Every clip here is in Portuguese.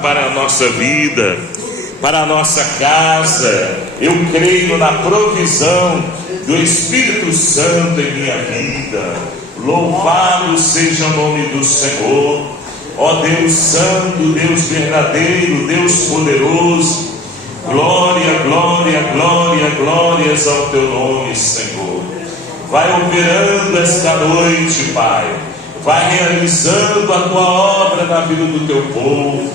para a nossa vida, para a nossa casa. Eu creio na provisão do Espírito Santo em minha vida. Louvado seja o nome do Senhor. Ó Deus Santo, Deus verdadeiro, Deus poderoso. Glória, glória, glória, glórias ao teu nome, Senhor. Vai operando esta noite, Pai. Vai realizando a tua obra na vida do teu povo.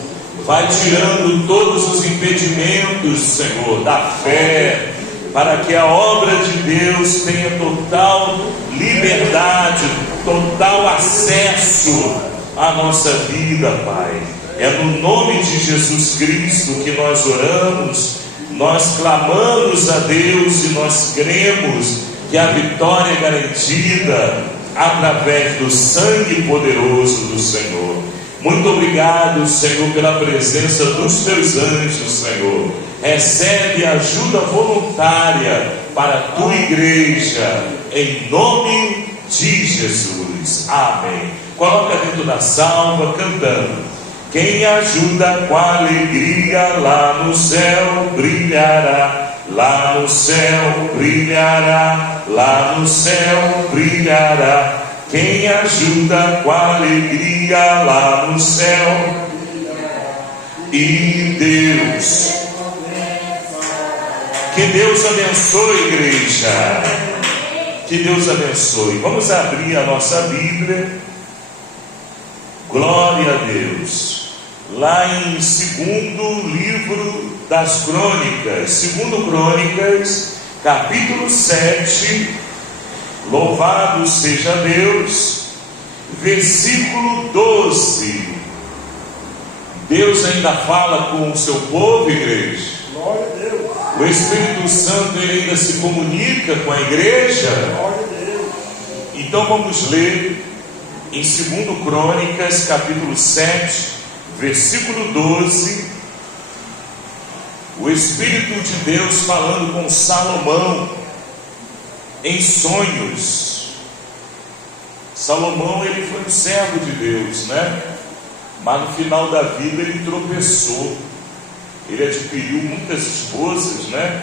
Vai tirando todos os impedimentos, Senhor, da fé, para que a obra de Deus tenha total liberdade, total acesso à nossa vida, Pai. É no nome de Jesus Cristo que nós oramos, nós clamamos a Deus e nós cremos que a vitória é garantida através do sangue poderoso do Senhor. Muito obrigado, Senhor, pela presença dos teus anjos, Senhor. Recebe ajuda voluntária para a tua igreja, em nome de Jesus. Amém. Coloca dentro da salva, cantando. Quem ajuda com alegria lá no céu brilhará, lá no céu brilhará, lá no céu brilhará. Quem ajuda com alegria lá no céu. E Deus, que Deus abençoe, igreja. Que Deus abençoe. Vamos abrir a nossa Bíblia. Glória a Deus. Lá em segundo livro das Crônicas, segundo Crônicas, capítulo 7, louvado seja Deus, versículo 12. Deus ainda fala com o seu povo, igreja. Glória a Deus. O Espírito Santo ele ainda se comunica com a igreja. Glória a Deus. Então vamos ler em 2 Crônicas, capítulo 7, versículo 12, o Espírito de Deus falando com Salomão em sonhos. Salomão ele foi um servo de Deus, né? Mas no final da vida ele tropeçou. Ele adquiriu muitas esposas, né?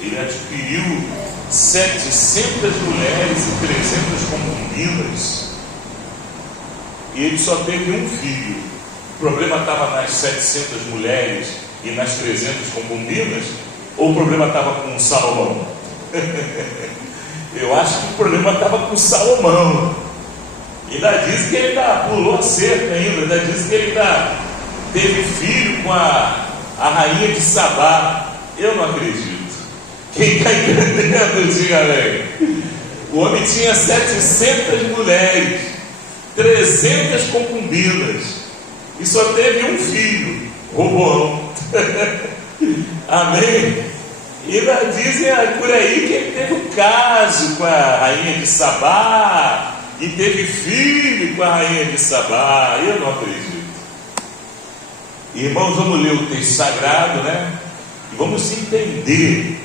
Ele adquiriu 700 mulheres e 300 concubinas. E ele só teve um filho. O problema estava nas 700 mulheres e nas 300 concubinas? Ou o problema estava com Salomão? Eu acho que o problema estava com Salomão. Ainda diz que ele pulou a cerca ainda diz que ele teve filho com a rainha de Sabá. Eu não acredito. Quem está entendendo, diga amém. O homem tinha 700 mulheres, 300 concubinas, e só teve um filho, Roboão. Amém? E ainda dizem por aí que ele teve um caso com a rainha de Sabá, e teve filho com a rainha de Sabá. Eu não acredito. Irmãos, vamos ler o texto sagrado, né? E vamos entender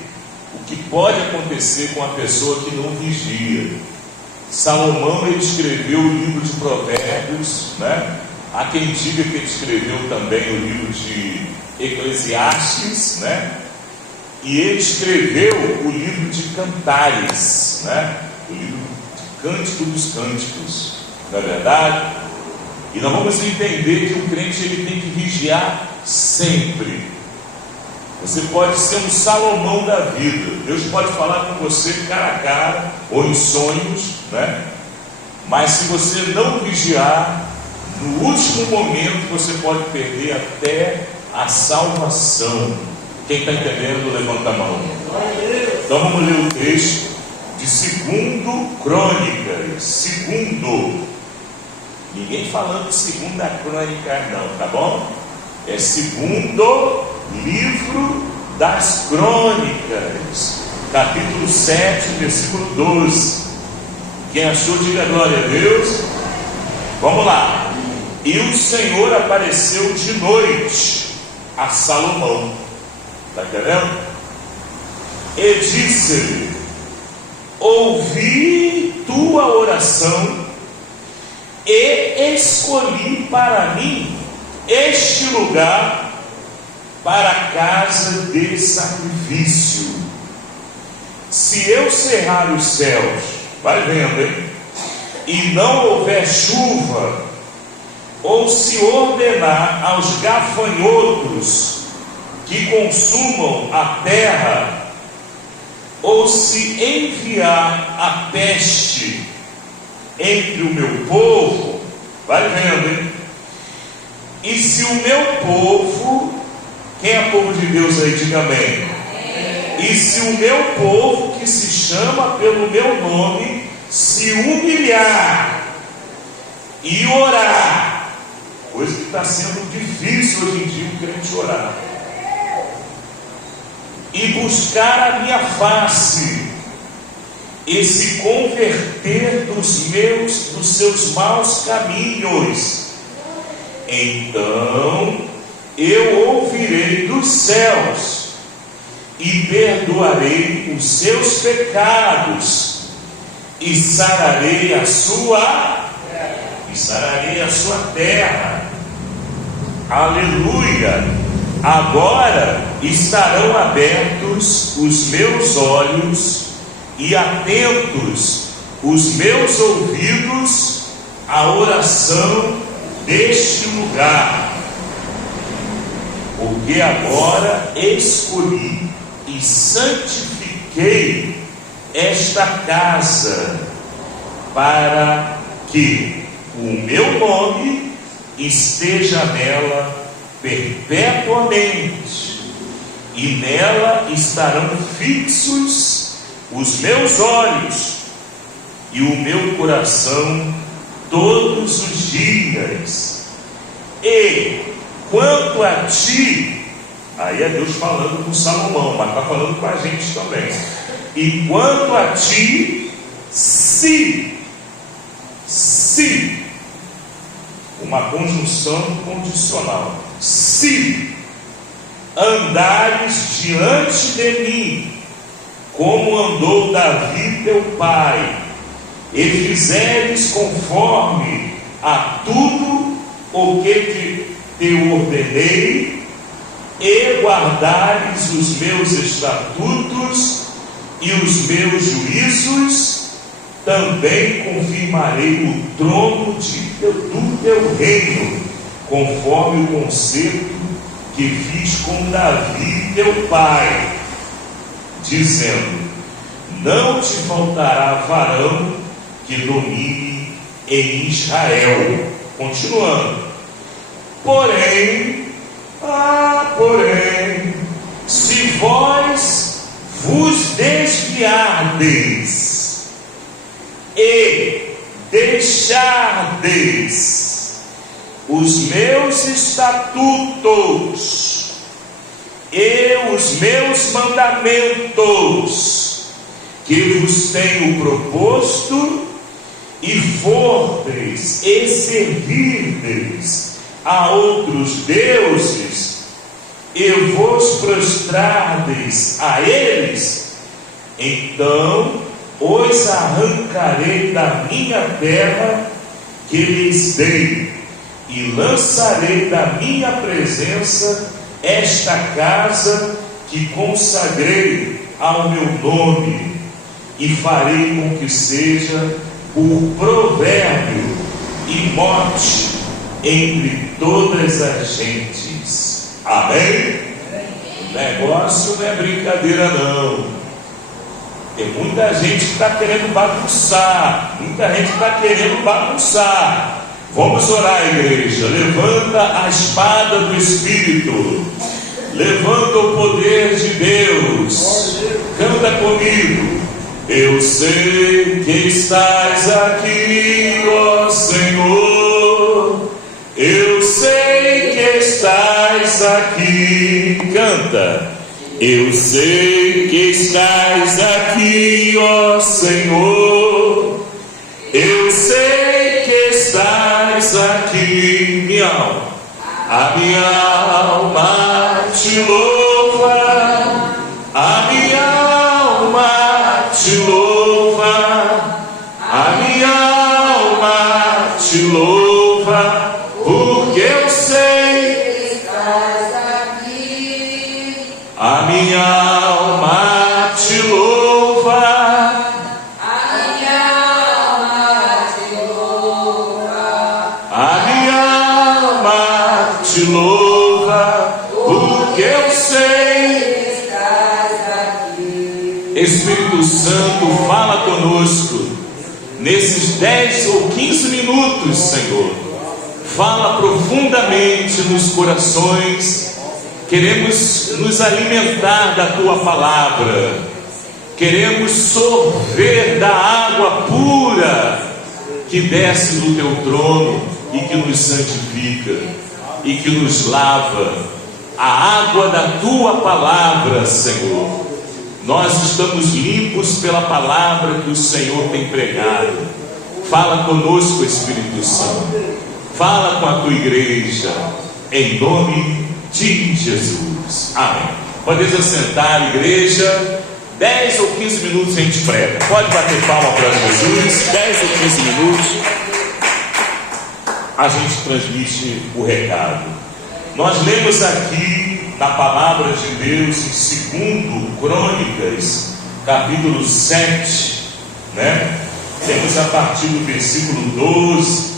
o que pode acontecer com a pessoa que não vigia. Salomão ele escreveu o livro de Provérbios, né? Há quem diga que ele escreveu também o livro de Eclesiastes, né? E ele escreveu o livro de Cantares, né? O livro de Cântico dos Cânticos, não é verdade? E nós vamos entender que o crente ele tem que vigiar sempre. Você pode ser um Salomão da vida. Deus pode falar com você cara a cara ou em sonhos, né? Mas se você não vigiar, no último momento você pode perder até a salvação. Quem está entendendo, levanta a mão. Então vamos ler o texto de 2 Crônicas, segundo. Ninguém falando segunda crônica não, tá bom? É segundo livro das Crônicas, capítulo 7, versículo 12. Quem achou, diga glória a Deus. Vamos lá. E o Senhor apareceu de noite a Salomão. Está entendendo? E disse-lhe: ouvi tua oração e escolhi para mim este lugar para a casa de sacrifício. Se eu cerrar os céus, vai vendo, hein? E não houver chuva, ou se ordenar aos gafanhotos que consumam a terra, ou se enviar a peste entre o meu povo, vai vendo, hein? E se o meu povo, quem é povo de Deus aí, diga amém. E se o meu povo, que se chama pelo meu nome, se humilhar e orar, coisa que está sendo difícil hoje em dia o crente orar, e buscar a minha face, e se converter dos seus maus caminhos, então eu ouvirei dos céus e perdoarei os seus pecados e sararei a sua terra. Aleluia! Agora estarão abertos os meus olhos e atentos os meus ouvidos à oração deste lugar, porque agora escolhi e santifiquei esta casa, para que o meu nome esteja nela perpetuamente, e nela estarão fixos os meus olhos e o meu coração todos os dias. E quanto a ti, aí é Deus falando com Salomão, mas está falando com a gente também. E quanto a ti, se, uma conjunção condicional, se andares diante de mim, como andou Davi teu pai, e fizeres conforme a tudo o que te ordenei, e guardares os meus estatutos e os meus juízos, também confirmarei o trono do teu reino, conforme o concerto que fiz com Davi teu pai, dizendo: não te faltará varão que domine em Israel. Continuando. Porém, se vós vos desviardes e deixardes os meus estatutos e os meus mandamentos que vos tenho proposto, e fordes e servirdes a outros deuses, e vos prostrardes a eles, então os arrancarei da minha terra que lhes dei, e lançarei da minha presença esta casa que consagrei ao meu nome, e farei com que seja por provérbio e mote entre todas as gentes. Amém? O negócio não é brincadeira não. Tem muita gente que está querendo bagunçar. Vamos orar, igreja. Levanta a espada do Espírito. Levanta o poder de Deus. Canta comigo. Eu sei que estás aqui, ó Senhor. Eu sei que estás aqui. Canta. Eu sei que estás aqui, ó Senhor. Eu sei que estás aqui, minha alma. A minha alma te louva. A minha alma te louva. A minha alma te louva. Porque eu sei minha alma te louva, a minha alma te louva, a minha alma te louva, porque eu sei. que estás aqui. Espírito Santo, fala conosco nesses 10 ou 15 minutos, Senhor. Fala profundamente nos corações. Queremos nos alimentar da Tua palavra. Queremos sorver da água pura que desce do Teu trono e que nos santifica e que nos lava. A água da Tua palavra, Senhor. Nós estamos limpos pela palavra que o Senhor tem pregado. Fala conosco, Espírito Santo. Fala com a Tua igreja, em nome de Jesus. Amém. Pode assentar, igreja. 10 ou 15 minutos a gente prega. Pode bater palma para Jesus. 10 ou 15 minutos a gente transmite o recado. Nós lemos aqui na palavra de Deus em 2 Crônicas, capítulo 7, né? Temos a partir do versículo 12.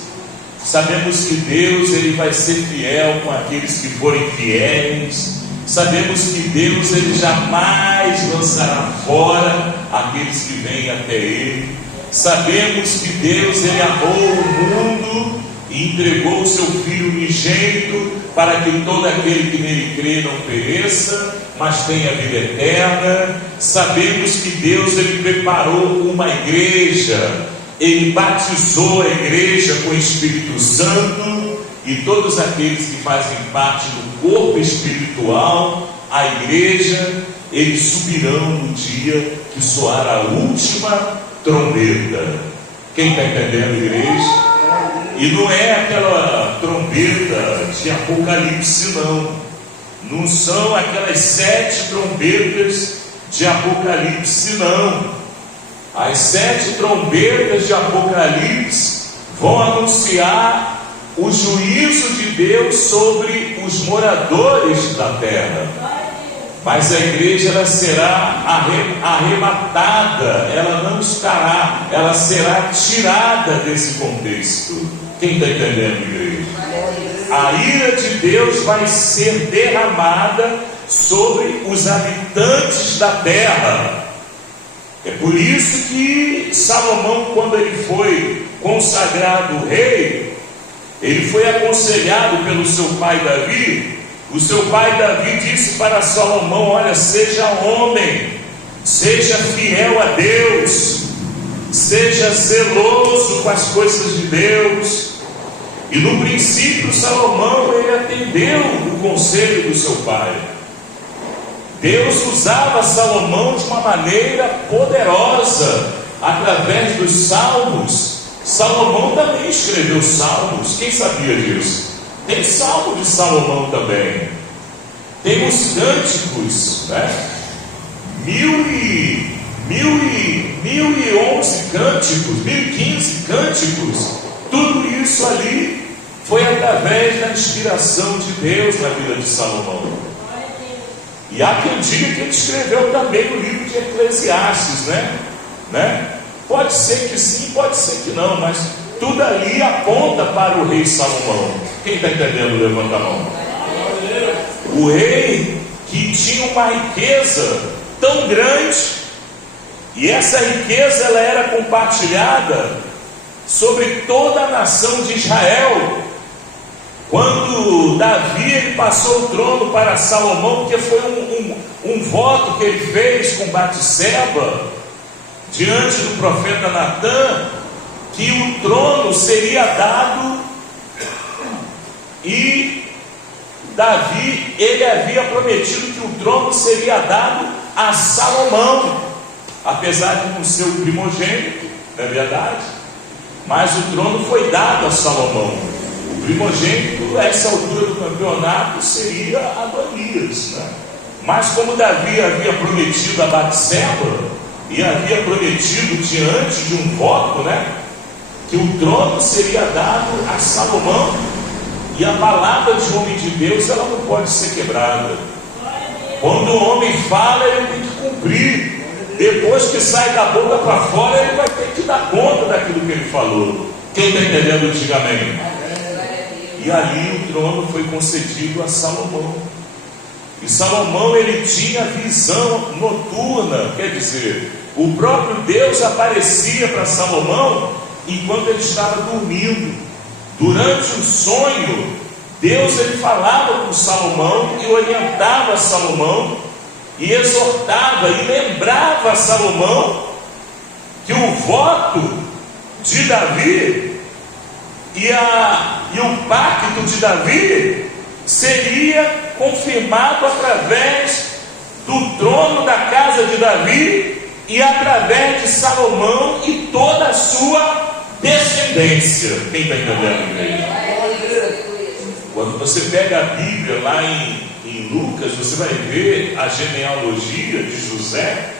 Sabemos que Deus ele vai ser fiel com aqueles que forem fiéis. Sabemos que Deus ele jamais lançará fora aqueles que vêm até Ele. Sabemos que Deus ele amou o mundo e entregou o seu Filho unigênito para que todo aquele que nele crê não pereça, mas tenha vida eterna. Sabemos que Deus ele preparou uma igreja. Ele batizou a igreja com o Espírito Santo, e todos aqueles que fazem parte do corpo espiritual, a igreja, eles subirão no dia que soar a última trombeta. Quem está entendendo, igreja? E não é aquela trombeta de Apocalipse, não. Não são aquelas 7 trombetas de Apocalipse, não. As 7 trombetas de Apocalipse vão anunciar o juízo de Deus sobre os moradores da terra. Mas a igreja ela será arrematada, ela não estará, ela será tirada desse contexto. Quem está entendendo, igreja? A ira de Deus vai ser derramada sobre os habitantes da terra. É por isso que Salomão, quando ele foi consagrado rei, ele foi aconselhado pelo seu pai Davi. O seu pai Davi disse para Salomão: olha, seja homem, seja fiel a Deus, seja zeloso com as coisas de Deus. E no princípio Salomão ele atendeu o conselho do seu pai. Deus usava Salomão de uma maneira poderosa, através dos salmos. Salomão também escreveu salmos. Quem sabia disso? Tem salmo de Salomão também. Tem os cânticos, né? 1011 cânticos, 1015 cânticos. Tudo isso ali foi através da inspiração de Deus na vida de Salomão. E há quem diga que ele escreveu também o livro de Eclesiastes, né? Pode ser que sim, pode ser que não, mas tudo ali aponta para o rei Salomão. Quem está entendendo? Levanta a mão. O rei que tinha uma riqueza tão grande, e essa riqueza ela era compartilhada sobre toda a nação de Israel. Quando Davi ele passou o trono para Salomão, porque foi um voto que ele fez com Batseba, diante do profeta Natã, que o trono seria dado, e Davi ele havia prometido que o trono seria dado a Salomão, apesar de não ser o primogênito, não é verdade? Mas o trono foi dado a Salomão. O primogênito, a essa altura do campeonato, seria Adonias, né? Mas como Davi havia prometido a Batseba, e havia prometido diante de um voto, né, que o trono seria dado a Salomão, e a palavra de homem de Deus ela não pode ser quebrada. Quando o homem fala, ele tem que cumprir. Depois que sai da boca para fora, ele vai ter que dar conta daquilo que ele falou. Quem está entendendo, diga amém. E ali o trono foi concedido a Salomão. E Salomão, ele tinha visão noturna, quer dizer, o próprio Deus aparecia para Salomão enquanto ele estava dormindo. Durante o sonho, Deus ele falava com Salomão e orientava Salomão e exortava e lembrava a Salomão que o voto de Davi e o pacto de Davi seria confirmado através do trono da casa de Davi e através de Salomão e toda a sua descendência. Quem está entendendo, igreja? Quando você pega a Bíblia lá em Lucas, você vai ver a genealogia de José,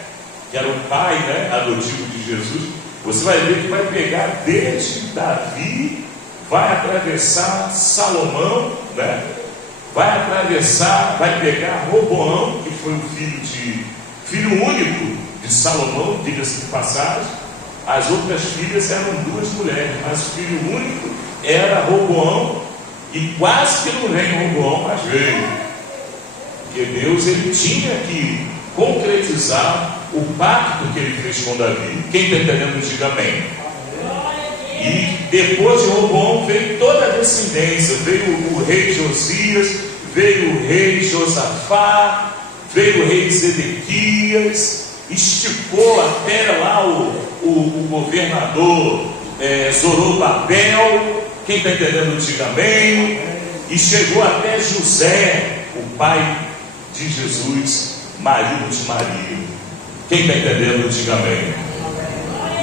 que era o pai, né, adotivo de Jesus. Você vai ver que vai pegar desde Davi, vai atravessar Salomão, né? Vai pegar Roboão, que foi o filho único de Salomão, diga-se de passagem. As outras filhas eram duas mulheres, mas o filho único era Roboão, e quase que não veio Roboão, mas veio. Porque Deus ele tinha que concretizar o pacto que ele fez com Davi. Quem está entendendo, diga amém. E depois de Roboão veio toda a descendência, veio o rei Josias, veio o rei Josafá, veio o rei Zedequias, esticou até lá o governador Zorobabel. Quem está entendendo, diga amém. E chegou até José, o pai de Jesus, marido de Maria. Quem está entendendo, diga amém.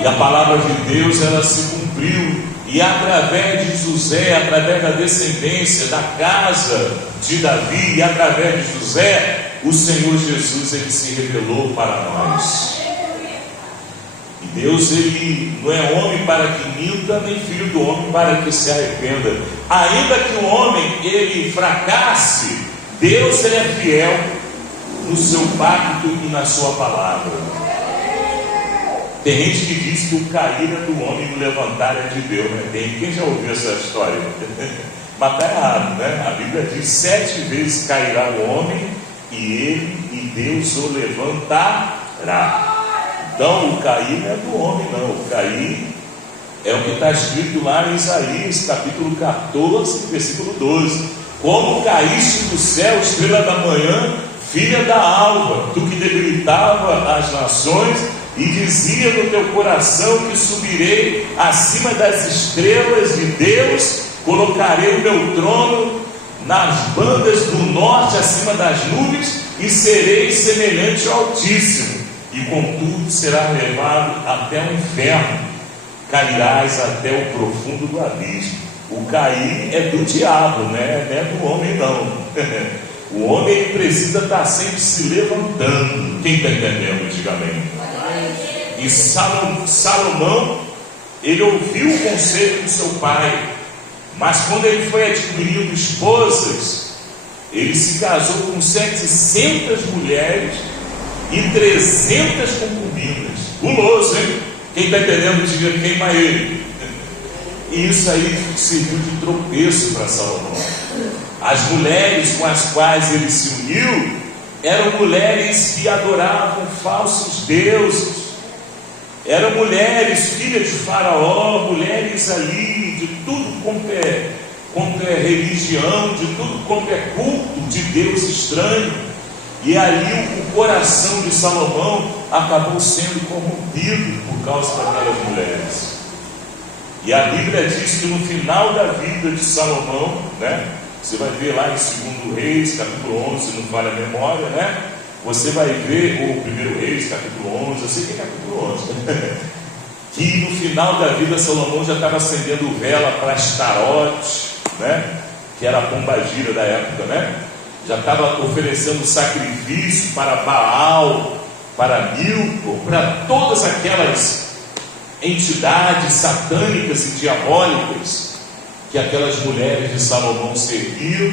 E a palavra de Deus, ela se cumpriu. E através de José, através da descendência da casa de Davi, e através de José, o Senhor Jesus, ele se revelou para nós. E Deus, ele não é homem para que minta, nem filho do homem para que se arrependa. Ainda que o homem, ele fracasse, Deus, ele é fiel no seu pacto e na sua palavra. Tem gente que diz que o cair é do homem e o levantar é de Deus, né? Quem já ouviu essa história? Mas está errado, né? A Bíblia diz 7 vezes cairá o homem e Deus o levantará. Então o cair não é do homem, não. O cair é o que está escrito lá em Isaías, capítulo 14, versículo 12. Como caíste do céu, estrela da manhã, filha da alva, tu que debilitava as nações e dizia no teu coração que subirei acima das estrelas de Deus, colocarei o meu trono nas bandas do norte, acima das nuvens, e serei semelhante ao Altíssimo, e contudo será levado até o inferno, cairás até o profundo do abismo. O cair é do diabo, né? Não é do homem, não. O homem ele precisa estar sempre se levantando. Quem está entendendo, diga amém. E Salomão, ele ouviu o conselho do seu pai, mas quando ele foi adquirindo esposas, ele se casou com 700 mulheres e 300 concubinas. Guloso, hein? Quem está entendendo, diga queima ele. E isso aí serviu de tropeço para Salomão. As mulheres com as quais ele se uniu eram mulheres que adoravam falsos deuses, eram mulheres filhas de Faraó, mulheres ali de tudo quanto é religião, de tudo quanto é culto de Deus estranho. E ali o coração de Salomão acabou sendo corrompido por causa daquelas mulheres. E a Bíblia diz que no final da vida de Salomão, né? Você vai ver lá em 2 Reis, capítulo 11, não falha a memória, né? Você vai ver, ou 1 Reis, capítulo 11, eu sei que é capítulo 11, que no final da vida Salomão já estava acendendo vela para Astarote, né? Que era a pombagira da época, né? Já estava oferecendo sacrifício para Baal, para Milco, para todas aquelas entidades satânicas e diabólicas que aquelas mulheres de Salomão serviam.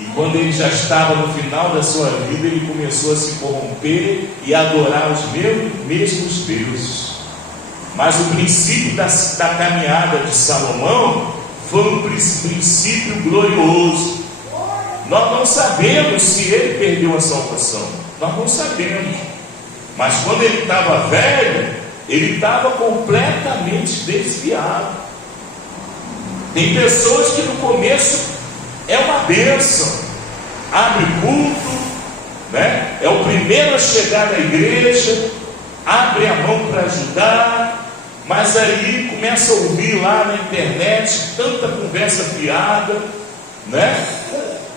E quando ele já estava no final da sua vida, ele começou a se corromper e a adorar os mesmos deuses. Mas o princípio da caminhada de Salomão foi um princípio glorioso. Nós não sabemos se ele perdeu a salvação, nós não sabemos. Mas quando ele estava velho, ele estava completamente desviado. Tem pessoas que no começo é uma bênção, abre culto, né? É o primeiro a chegar na igreja, abre a mão para ajudar, mas aí começa a ouvir lá na internet tanta conversa fiada, né?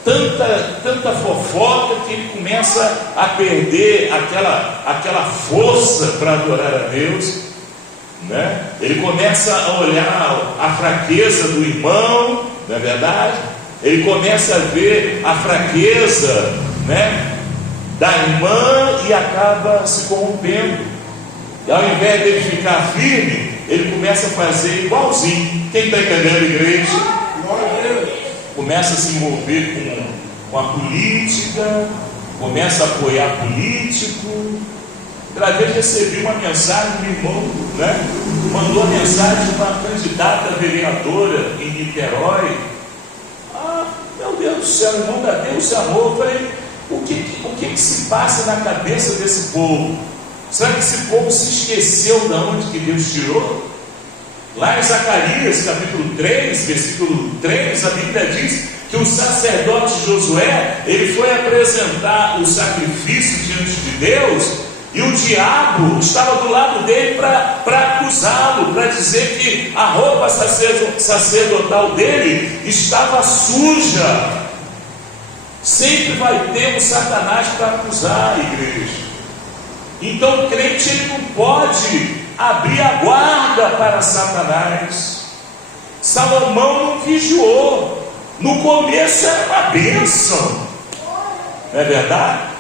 Tanta fofoca, que ele começa a perder aquela força para adorar a Deus, né? Ele começa a olhar a fraqueza do irmão, não é verdade? Ele começa a ver a fraqueza, né, da irmã e acaba se corrompendo. E ao invés dele ficar firme, ele começa a fazer igualzinho. Quem está entendendo, igreja? Começa a se envolver com a política, começa a apoiar político. Outra vez recebi uma mensagem do irmão, né? Mandou a mensagem de uma candidata vereadora em Niterói. Meu Deus do céu, irmão da Deus e amor. Eu falei, o que se passa na cabeça desse povo? Será que esse povo se esqueceu de onde que Deus tirou? Lá em Zacarias, capítulo 3, versículo 3, a Bíblia diz que o sacerdote Josué, ele foi apresentar o sacrifício diante de Deus, e o diabo estava do lado dele para acusá-lo, para dizer que a roupa sacerdotal dele estava suja. Sempre vai ter um Satanás para acusar a igreja. Então o crente, ele não pode abrir a guarda para Satanás. Salomão não vigiou. No começo era uma bênção, não é verdade?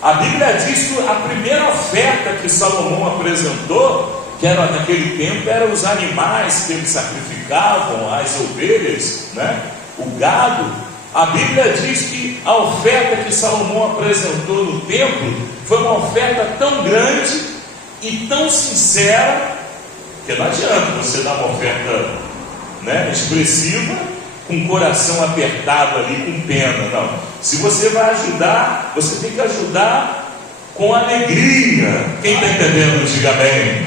A Bíblia diz que a primeira oferta que Salomão apresentou, que era naquele tempo, eram os animais que eles sacrificavam, as ovelhas, né? O gado. A Bíblia diz que a oferta que Salomão apresentou no templo foi uma oferta tão grande e tão sincera, que não adianta você dar uma oferta, né, expressiva, com o coração apertado ali, com pena, não. Se você vai ajudar, você tem que ajudar com alegria. Quem está entendendo, diga bem.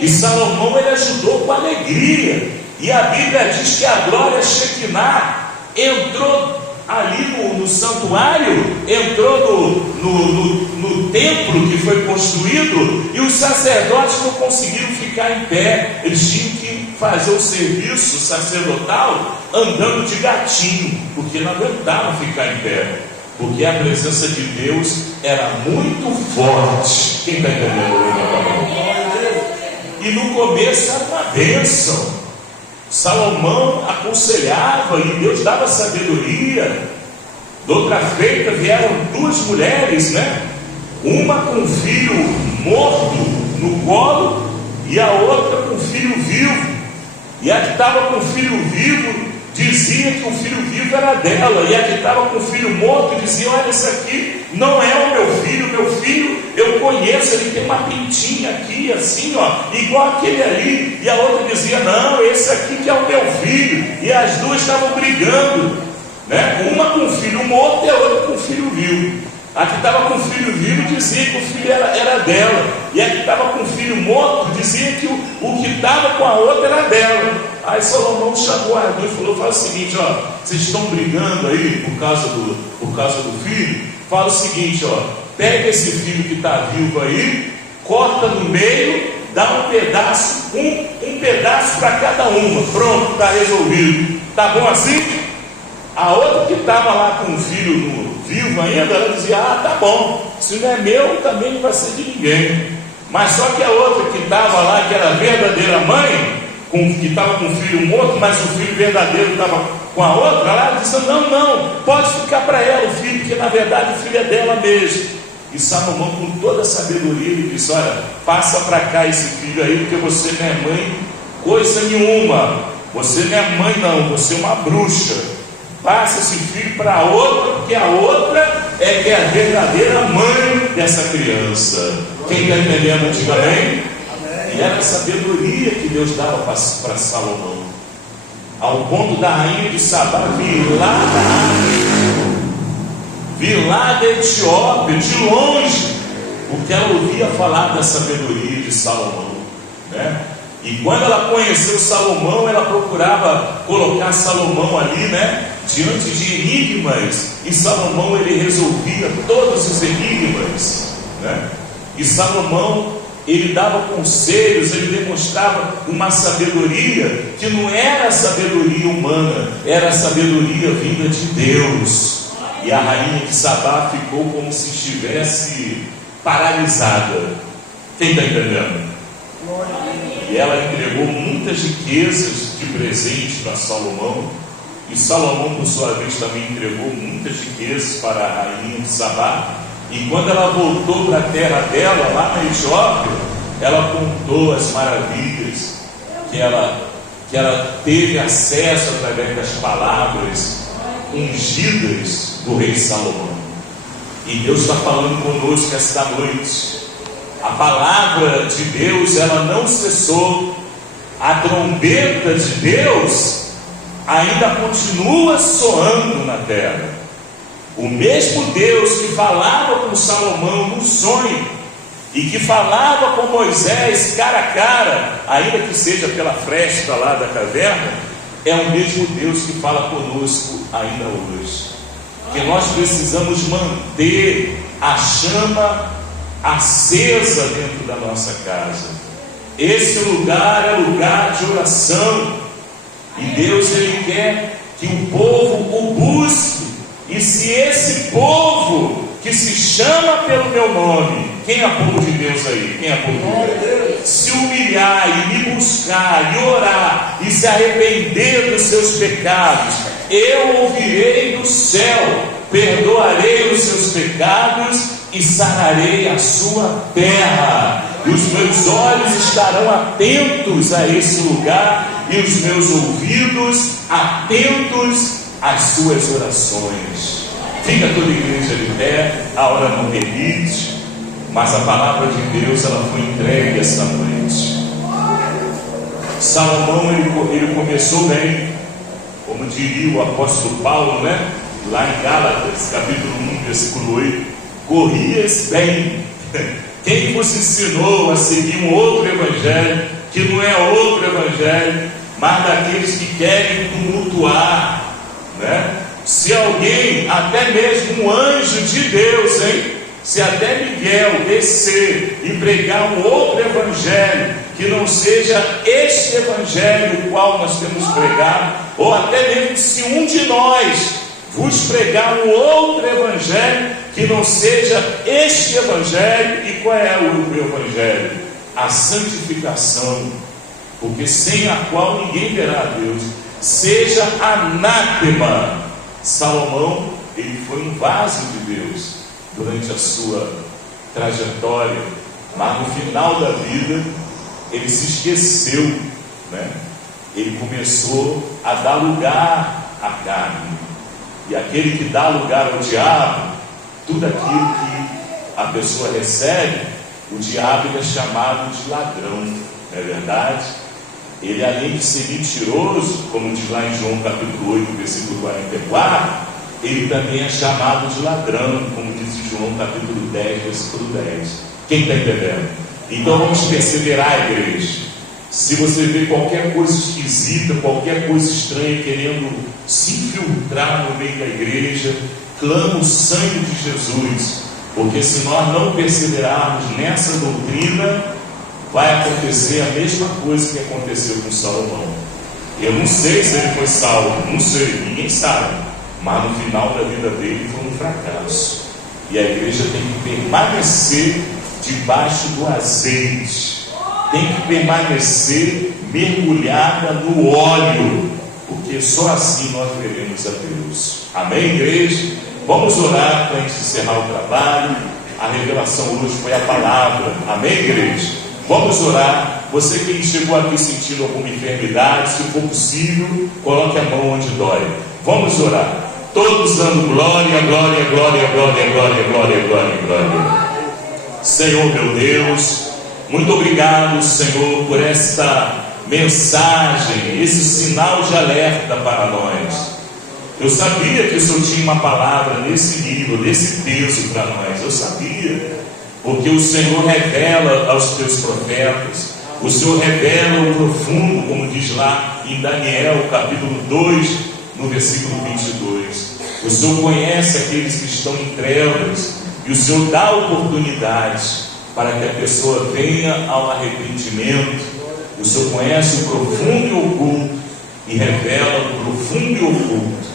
E Salomão, ele ajudou com alegria. E a Bíblia diz que a glória Shekinah entrou ali no santuário, entrou no templo que foi construído, e os sacerdotes não conseguiram ficar em pé. Eles tinham que fazer o serviço sacerdotal andando de gatinho, porque não aguentavam ficar em pé, porque a presença de Deus era muito forte. Quem está entendendo? E no começo era uma bênção. Salomão aconselhava e Deus dava sabedoria. De outra feita vieram duas mulheres, né? Uma com um filho morto no colo e a outra com um filho vivo. E a que estava com o filho vivo dizia que o filho vivo era dela, e a que estava com o filho morto dizia: olha, esse aqui não é o meu filho eu conheço, ele tem uma pintinha aqui, assim, ó, igual aquele ali. E a outra dizia: não, esse aqui que é o meu filho. E as duas estavam brigando, né? Uma com o filho morto e a outra com o filho vivo. A que estava com o filho vivo dizia que o filho era dela, e a que estava com o filho morto dizia que o que estava com a outra era dela. Aí Salomão chamou as duas e falou: fala o seguinte, ó, vocês estão brigando aí por causa do filho? Fala o seguinte, ó, pega esse filho que está vivo aí, corta no meio, dá um pedaço para cada uma. Pronto, está resolvido. Tá bom assim? A outra que estava lá com o filho vivo ainda, ela dizia: ah, tá bom, se não é meu, também não vai ser de ninguém. Mas só que a outra que estava lá, que era a verdadeira mãe, que estava com o filho morto, mas o filho verdadeiro estava com a outra, ela disse: não, pode ficar para ela o filho, porque na verdade o filho é dela mesmo. E Salomão, com toda a sabedoria, ele disse: olha, passa para cá esse filho aí, porque você não é mãe coisa nenhuma, você não é mãe não, você é uma bruxa. passa esse filho para a outra, porque a outra é que é a verdadeira mãe dessa criança. Quem está entendendo, diga amém? E era a sabedoria que Deus dava para Salomão, ao ponto da rainha de Sabá vir lá da Etiópia, de longe, porque ela ouvia falar da sabedoria de Salomão, né? E quando ela conheceu Salomão, ela procurava colocar Salomão ali, né, diante de enigmas, e Salomão, ele resolvia todos os enigmas, né? E Salomão, ele dava conselhos, ele demonstrava uma sabedoria que não era sabedoria humana, era sabedoria vinda de Deus. E a rainha de Sabá ficou como se estivesse paralisada. Quem está entendendo? E ela entregou muitas riquezas de presente para Salomão, e Salomão, por sua vez, também entregou muitas riquezas para a rainha de Sabá. E quando ela voltou para a terra dela, lá na Etiópia, ela contou as maravilhas que ela teve acesso através das palavras ungidas do rei Salomão. E Deus está falando conosco esta noite. A palavra de Deus, ela não cessou. A trombeta de Deus ainda continua soando na terra. O mesmo Deus que falava com Salomão no sonho e que falava com Moisés cara a cara, ainda que seja pela fresta lá da caverna, é o mesmo Deus que fala conosco ainda hoje. Que nós precisamos manter a chama acesa dentro da nossa casa. Esse lugar é lugar de oração, e Deus, ele quer que o povo o busque. E se esse povo que se chama pelo meu nome, quem é povo de Deus aí? Quem é povo de Deus? Se humilhar e me buscar e orar e se arrepender dos seus pecados, eu ouvirei do céu, perdoarei os seus pecados e sararei a sua terra. E os meus olhos estarão atentos a esse lugar e os meus ouvidos atentos às suas orações. Fica toda a igreja de pé, a hora não permite, mas a palavra de Deus, ela foi entregue essa noite. Salomão, ele começou bem, como diria o apóstolo Paulo, né? Lá em Gálatas, capítulo 1, versículo 8: corrias bem. Quem vos ensinou a seguir um outro evangelho, que não é outro evangelho, mas daqueles que querem tumultuar, né? Se alguém, até mesmo um anjo de Deus, se até Miguel descer e pregar um outro evangelho, que não seja este evangelho o qual nós temos pregado, ou até mesmo se um de nós vos pregar um outro evangelho, que não seja este evangelho. E qual é o outro evangelho? A santificação, porque sem a qual ninguém verá a Deus, seja anátema. Salomão, ele foi um vaso de Deus durante a sua trajetória, mas no final da vida ele se esqueceu, né? Ele começou a dar lugar à carne, e aquele que dá lugar ao diabo, tudo aquilo que a pessoa recebe, o diabo é chamado de ladrão, não é verdade? Ele, além de ser mentiroso, como diz lá em João capítulo 8, versículo 44, ele também é chamado de ladrão, como diz em João capítulo 10, versículo 10. Quem está entendendo? Então vamos perseverar, igreja. Se você vê qualquer coisa esquisita, qualquer coisa estranha querendo se infiltrar no meio da igreja, clama o sangue de Jesus, porque se nós não perseverarmos nessa doutrina, vai acontecer a mesma coisa que aconteceu com Salomão. Eu não sei se ele foi salvo, não sei, ninguém sabe, mas no final da vida dele foi um fracasso. E a igreja tem que permanecer debaixo do azeite, tem que permanecer mergulhada no óleo, porque só assim nós veremos a Deus. Amém, igreja? Vamos orar para a gente encerrar o trabalho. A revelação hoje foi a palavra. Amém, igreja? Vamos orar. Você que chegou aqui sentindo alguma enfermidade, se for possível, coloque a mão onde dói. Vamos orar. Todos dando glória, glória, glória, glória, glória, glória, glória, glória. Senhor meu Deus, muito obrigado, Senhor, por esta mensagem, esse sinal de alerta para nós. Eu sabia que o Senhor tinha uma palavra nesse livro, nesse texto para nós. Eu sabia, porque o Senhor revela aos teus profetas, o Senhor revela o profundo, como diz lá em Daniel, capítulo 2, no versículo 22. O Senhor conhece aqueles que estão em trevas e o Senhor dá oportunidades para que a pessoa venha ao arrependimento. O Senhor conhece o profundo e oculto e revela o profundo e oculto.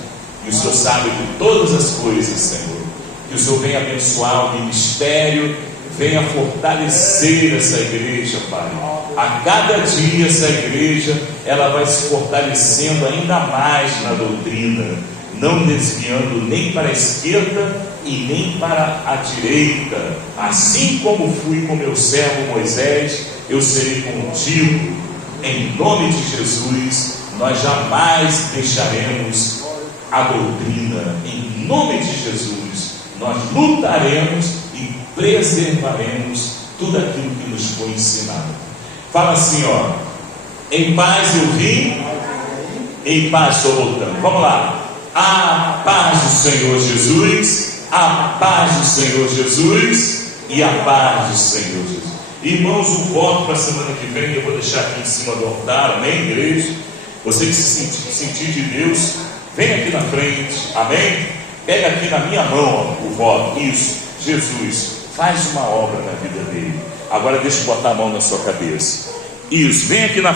E o Senhor sabe de todas as coisas, Senhor. Que o Senhor venha abençoar o ministério, venha fortalecer essa igreja, Pai. A cada dia essa igreja, ela vai se fortalecendo ainda mais na doutrina, não desviando nem para a esquerda e nem para a direita. Assim como fui com meu servo Moisés, eu serei contigo. Em nome de Jesus, nós jamais deixaremos a doutrina. Em nome de Jesus, nós lutaremos e preservaremos tudo aquilo que nos foi ensinado. Fala assim, ó: em paz eu vim, em paz estou voltando. Vamos lá. A paz do Senhor Jesus, a paz do Senhor Jesus e a paz do Senhor Jesus. Irmãos, o voto para a semana que vem eu vou deixar aqui em cima do altar, amém, igreja? Você que se sentir de Deus, vem aqui na frente, amém? Pega aqui na minha mão, ó, o voto. Isso, Jesus, faz uma obra na vida dele. Agora deixa eu botar a mão na sua cabeça. Isso, vem aqui na